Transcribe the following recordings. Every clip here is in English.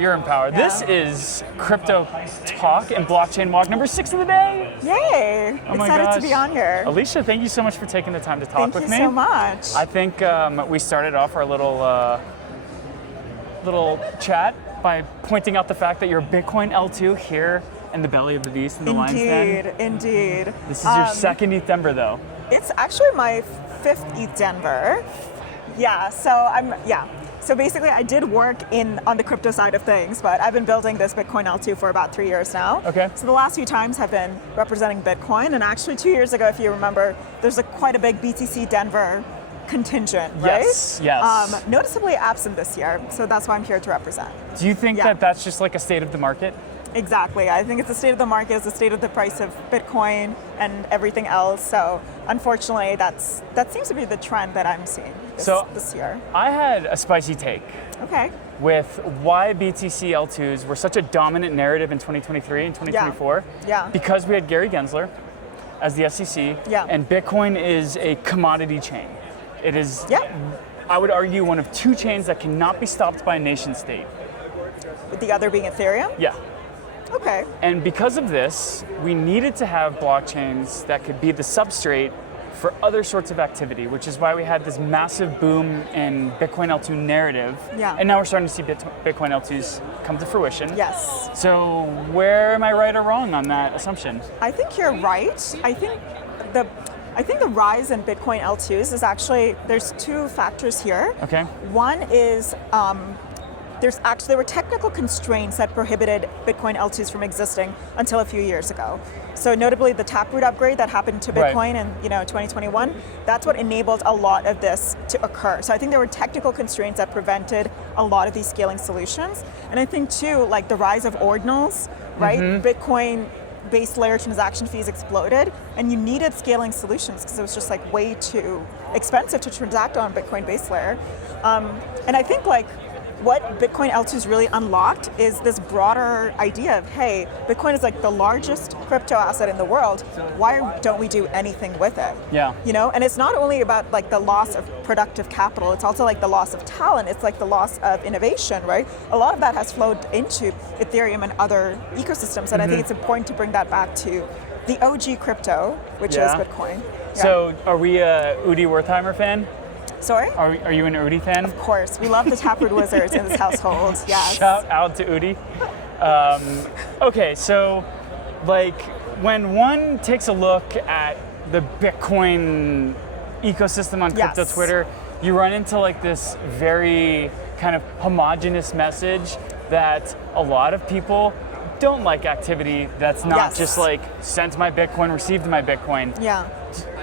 You're in power. Yeah. This is Crypto Talk and Blockchain Walk number 6 of the day. Yay! Oh my Excited gosh. to be on here. Alisia, thank you so much for taking the time to talk with me. Thank you so much. I think we started off our little chat by pointing out the fact that you're a Bitcoin L2 here in the belly of the beast in the lion's den. Indeed. This is your second ETH Denver, though. It's actually my 5th ETH Denver. Yeah, So basically, I did work on the crypto side of things, but I've been building this Bitcoin L2 for about 3 years now. Okay. So the last few times have been representing Bitcoin, and actually 2 years ago, if you remember, there's quite a big BTC Denver contingent, right? Yes. Noticeably absent this year, so that's why I'm here to represent. Do you think that that's just like a state of the market? Exactly. I think it's the state of the market, it's the state of the price of Bitcoin and everything else. So unfortunately, that seems to be the trend that I'm seeing this year. I had a spicy take. Okay. With why BTC L2s were such a dominant narrative in 2023 and 2024. Yeah. Because we had Gary Gensler as the SEC. Yeah. And Bitcoin is a commodity chain. It is, I would argue, one of 2 chains that cannot be stopped by a nation state. With the other being Ethereum? Yeah. Okay. And because of this, we needed to have blockchains that could be the substrate for other sorts of activity, which is why we had this massive boom in Bitcoin L2 narrative. Yeah. And now we're starting to see Bitcoin L2s come to fruition. Yes. So where am I right or wrong on that assumption? I think you're right. I think the rise in Bitcoin L2s is actually, there's 2 factors here. Okay. One is there were technical constraints that prohibited Bitcoin L2s from existing until a few years ago. So notably the Taproot upgrade that happened to Bitcoin in 2021, that's what enabled a lot of this to occur. So I think there were technical constraints that prevented a lot of these scaling solutions. And I think too, like the rise of ordinals, right? Bitcoin base layer transaction fees exploded, and you needed scaling solutions because it was just like way too expensive to transact on Bitcoin base layer. And I think what Bitcoin L2s really unlocked is this broader idea of, hey, Bitcoin is like the largest crypto asset in the world. Why don't we do anything with it? Yeah. And it's not only about like the loss of productive capital, it's also like the loss of talent, it's like the loss of innovation, right? A lot of that has flowed into Ethereum and other ecosystems, and I think it's important to bring that back to the OG crypto, which is Bitcoin. Yeah. So are we a Udi Wertheimer fan? Sorry? Are you an Udi fan? Of course. We love the Taproot wizards in this household. Yes. Shout out to Udi. Okay, so when one takes a look at the Bitcoin ecosystem on crypto Twitter, you run into this very kind of homogenous message that a lot of people don't like activity that's not just sent my Bitcoin, received my Bitcoin. Yeah.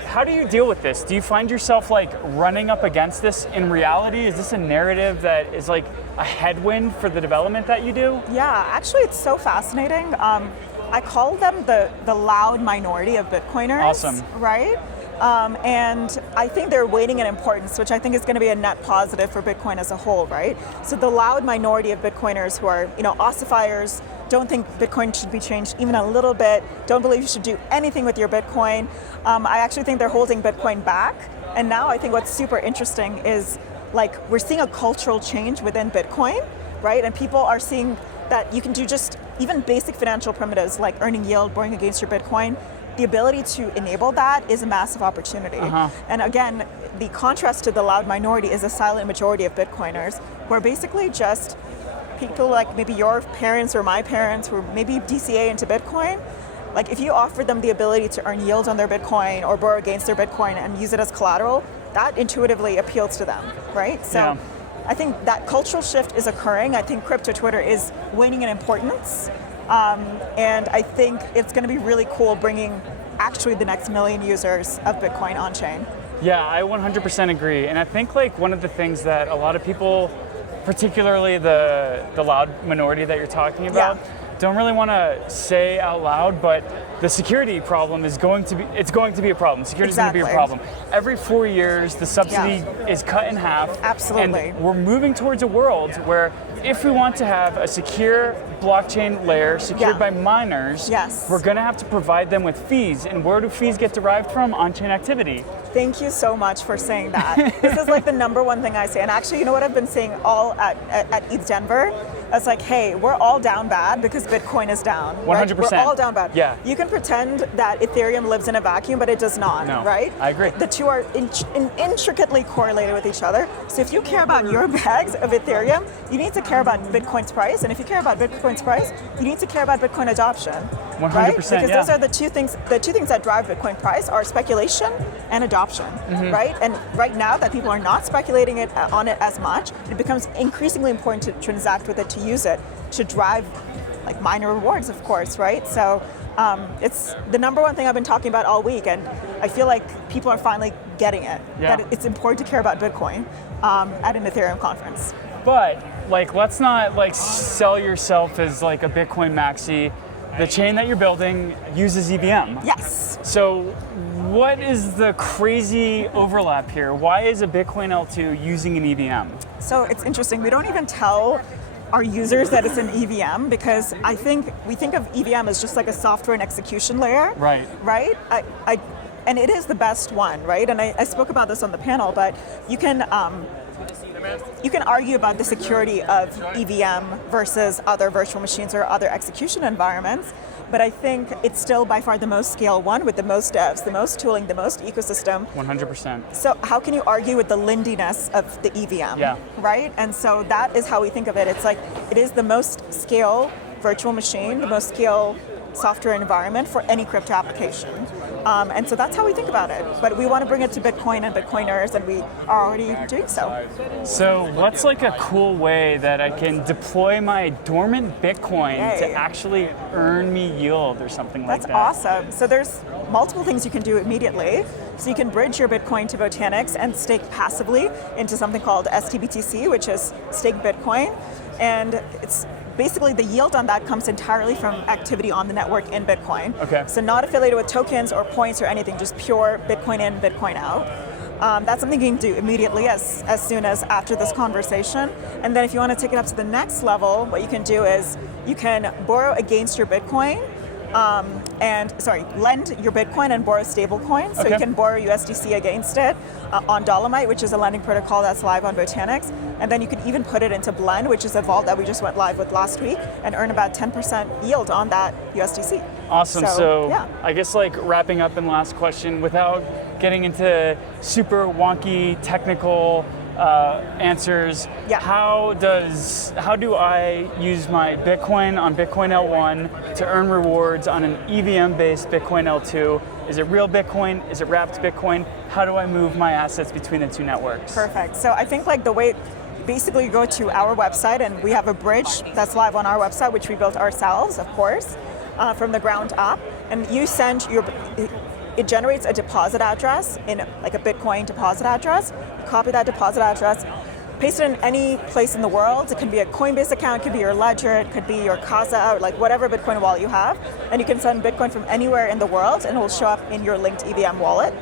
How do you deal with this? Do you find yourself running up against this in reality? Is this a narrative that is a headwind for the development that you do? Yeah, actually it's so fascinating. I call them the loud minority of Bitcoiners. Awesome. Right? And I think they're waning in importance, which I think is going to be a net positive for Bitcoin as a whole, right? So the loud minority of Bitcoiners who are, ossifiers, don't think Bitcoin should be changed even a little bit, don't believe you should do anything with your Bitcoin. I actually think they're holding Bitcoin back. And now I think what's super interesting is we're seeing a cultural change within Bitcoin, right? And people are seeing that you can do just even basic financial primitives like earning yield, borrowing against your Bitcoin. The ability to enable that is a massive opportunity. And again, the contrast to the loud minority is a silent majority of Bitcoiners who are basically just people like maybe your parents or my parents who are maybe DCA into Bitcoin. If you offer them the ability to earn yield on their Bitcoin or borrow against their Bitcoin and use it as collateral, that intuitively appeals to them, right? So I think that cultural shift is occurring. I think crypto Twitter is waning in importance. And I think it's going to be really cool bringing actually the next million users of Bitcoin on chain. Yeah, I 100% agree. And I think one of the things that a lot of people, particularly the loud minority that you're talking about, don't really want to say out loud, but the security problem is going to be a problem. Security is going to be a problem. Every 4 years, the subsidy is cut in half. Absolutely. And we're moving towards a world where if we want to have a secure blockchain layer secured by miners, we're going to have to provide them with fees. And where do fees get derived from? On-chain activity. Thank you so much for saying that. This is the number one thing I say. And actually, you know what I've been saying all at ETH Denver? as like, hey, we're all down bad because Bitcoin is down. 100%. Right? We're all down bad. Yeah. You can pretend that Ethereum lives in a vacuum, but it does not, No, right? I agree. The two are intricately correlated with each other. So if you care about your bags of Ethereum, you need to care about Bitcoin's price. And if you care about Bitcoin's price, you need to care about Bitcoin adoption. 100%, right? Because yeah. those are the two things that drive Bitcoin price are speculation and adoption, right? And right now that people are not speculating on it as much, it becomes increasingly important to transact with it, to use it, to drive like minor rewards, of course, right? So it's the number one thing I've been talking about all week, and I feel like people are finally getting it, that it's important to care about Bitcoin at an Ethereum conference. But like, let's not like sell yourself as like a Bitcoin maxi. The chain that you're building uses EVM. Yes. So what is the crazy overlap here? Why is a Bitcoin L2 using an EVM? So it's interesting. We don't even tell our users that it's an EVM because I think we think of EVM as just like a software and execution layer. Right. Right? And it is the best one, right? And I spoke about this on the panel, but you can argue about the security of EVM versus other virtual machines or other execution environments, but I think it's still by far the most scale one with the most devs, the most tooling, the most ecosystem. 100%. So how can you argue with the lindiness of the EVM, right? And so that is how we think of it. It's like it is the most scale virtual machine, the most scale software environment for any crypto application. And so that's how we think about it. But we want to bring it to Bitcoin and Bitcoiners, and we are already doing so. So what's like a cool way that I can deploy my dormant Bitcoin to actually earn me yield or something like that? That's awesome. So there's multiple things you can do immediately. So you can bridge your Bitcoin to Botanix and stake passively into something called STBTC, which is stake Bitcoin. And it's basically the yield on that comes entirely from activity on the network in Bitcoin. Okay. So not affiliated with tokens or points or anything, just pure Bitcoin in, Bitcoin out. That's something you can do immediately as soon as after this conversation. And then if you want to take it up to the next level, what you can do is you can borrow against your Bitcoin lend your Bitcoin and borrow stable coins. So you can borrow USDC against it on Dolomite, which is a lending protocol that's live on Botanix. And then you can even put it into Blend, which is a vault that we just went live with last week, and earn about 10% yield on that USDC. Awesome. So I guess like wrapping up in the last question, without getting into super wonky technical answers, how do I use my Bitcoin on Bitcoin L1 to earn rewards on an EVM-based Bitcoin L2? Is it real Bitcoin? Is it wrapped Bitcoin? How do I move my assets between the two networks? Perfect. So I think like the way, basically you go to our website and we have a bridge that's live on our website, which we built ourselves, of course, from the ground up. And you send it generates a deposit address in like a Bitcoin deposit address. You copy that deposit address, paste it in any place in the world. It can be a Coinbase account, it could be your Ledger, it could be your Casa, or like whatever Bitcoin wallet you have. And you can send Bitcoin from anywhere in the world and it will show up in your linked EVM wallet.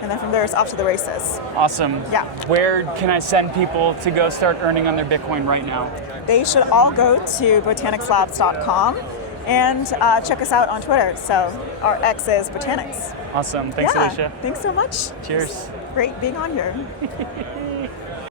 And then from there it's off to the races. Awesome. Yeah. Where can I send people to go start earning on their Bitcoin right now? They should all go to botanixlabs.com and check us out on Twitter. So our X is Botanix. Awesome. Thanks, Alisia. Thanks so much. Cheers. Great being on here.